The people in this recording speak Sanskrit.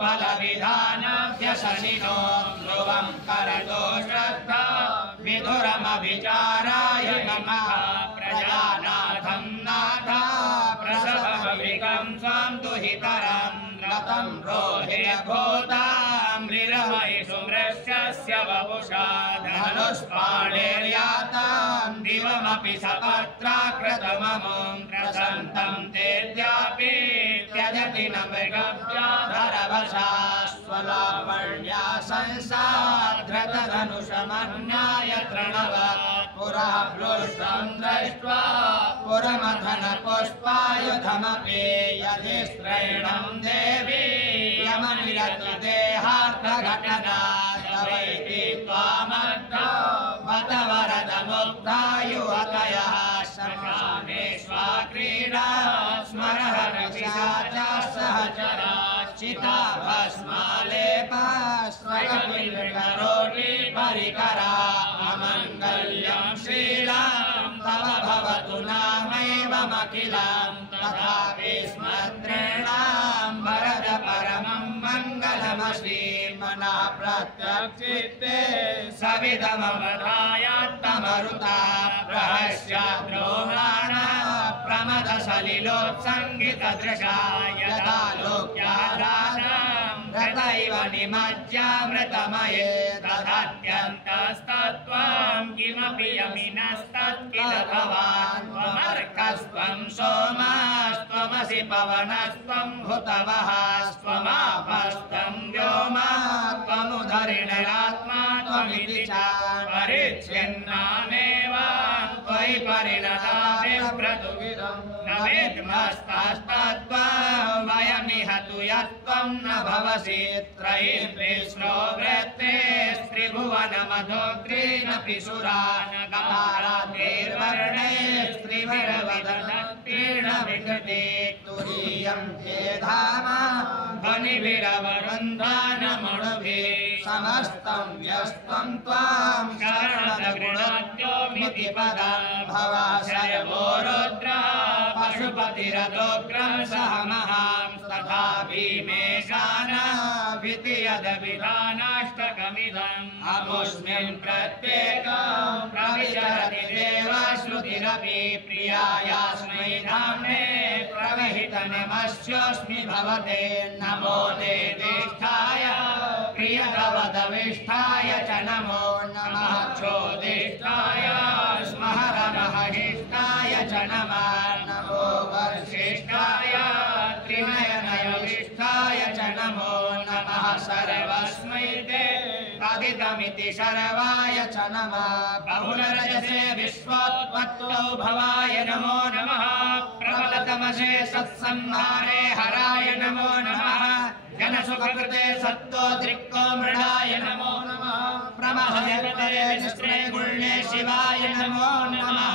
फलविधानव्यसनिनो ध्रुवं करतो श्रद्धा विधुरमभिचाराय नमः प्रजानाथं नाथा प्रसवमभिगं स्वां दुहितरं रतं रोहे भूतामृरमयिषु मृक्षस्य वपुषा धनुष्पाणिर्यातां दिवमपि सपत्राकृतममुं प्रसन्तं तेऽद्यापि त्यजति न मृगव्याधरवशा स्वलावण्या संसाधृतधनुषमन्याय तृणवत् पुरः प्लुष्टं दृष्ट्वा पुरमथनपुष्पायुधमपि यधिस्त्रैणं देवी यमनिरतु देहार्थघटना तवैति त्वामर्था बत वरदमुग्धायुवतयः शशानेष्वा क्रीडा स्मरः रक्षाचा सहचरा चिता भस्मालेपा स्वयमिन्द्ररोटी परिकरा अमङ्गल्यं श्रीराम तव भवतु नामैवमखिलं तथापि स्मद्रेणां वरद परमं मङ्गलमश्रीमनः प्रत्यक्षिते सविदमवधायात्तमरुता रहस्याद्रोहाणा प्रमदसलिलोत्सङ्गितदृशा यदा लोक्याधारं रतैव निमज्यामृतमये तदत्यन्तस्तत्त्वं किमपि यमिनस्तत्किल भवान् त्वमर्कस्त्वं सोमस्त्वमसि पवनस्त्वं हुतवः त्वमापस्त्वं व्योमा त्वमुदरिणरात्मा त्वमिति च परिच्छिन्नामेव त्वयि परिणताभिप्रतुविदं न विद्मस्तस्तत्त्वं वयमिह तु यत्त्वं न भवसि त्रयीं विष्णो वृत्तेस्त्रिभुवनमधोग्रीनपि सुरान् गतारात्रिर्वर्णे स्त्रिभिरवदनत्रीर्ण विकृते तुरीयं ते धाम ध्वनिभिरवरुन्धानमणुभिः समस्तं व्यस्तं त्वां शरणदगृणाद्योमिति पदं भवाशयवो रुद्रा पशुपतिरदोग्रं सह महां तथा भीमेशानाभितियदभिधानाष्टकमिदम् अमुष्मिन् प्रत्येकं प्रविचरति देवश्रुतिरपि प्रियायास्मै धाम्ने प्रवहितनमस्योऽस्मि भवते नमो देदिष्ठाय प्रियभवदविष्ठाय च नमो नमः क्षोदिष्ठाय स्महरमहिष्ठाय च नमः नमो वर्षिष्ठाय त्रिनयनयविष्ठाय च नमो नमः सर्वस्मै ते तदिदमिति सर्वाय च नमः बहुलरजसे विश्वोत्पत्तौ भवाय नमो नमः प्रबलतमसे सत्संहारे हराय नमो नमः जनसुखकृते सत्तोद्रिक्तो मृडाय नमो नमः प्रमहयते निष्ठे गुण्ये शिवाय नमो नमः।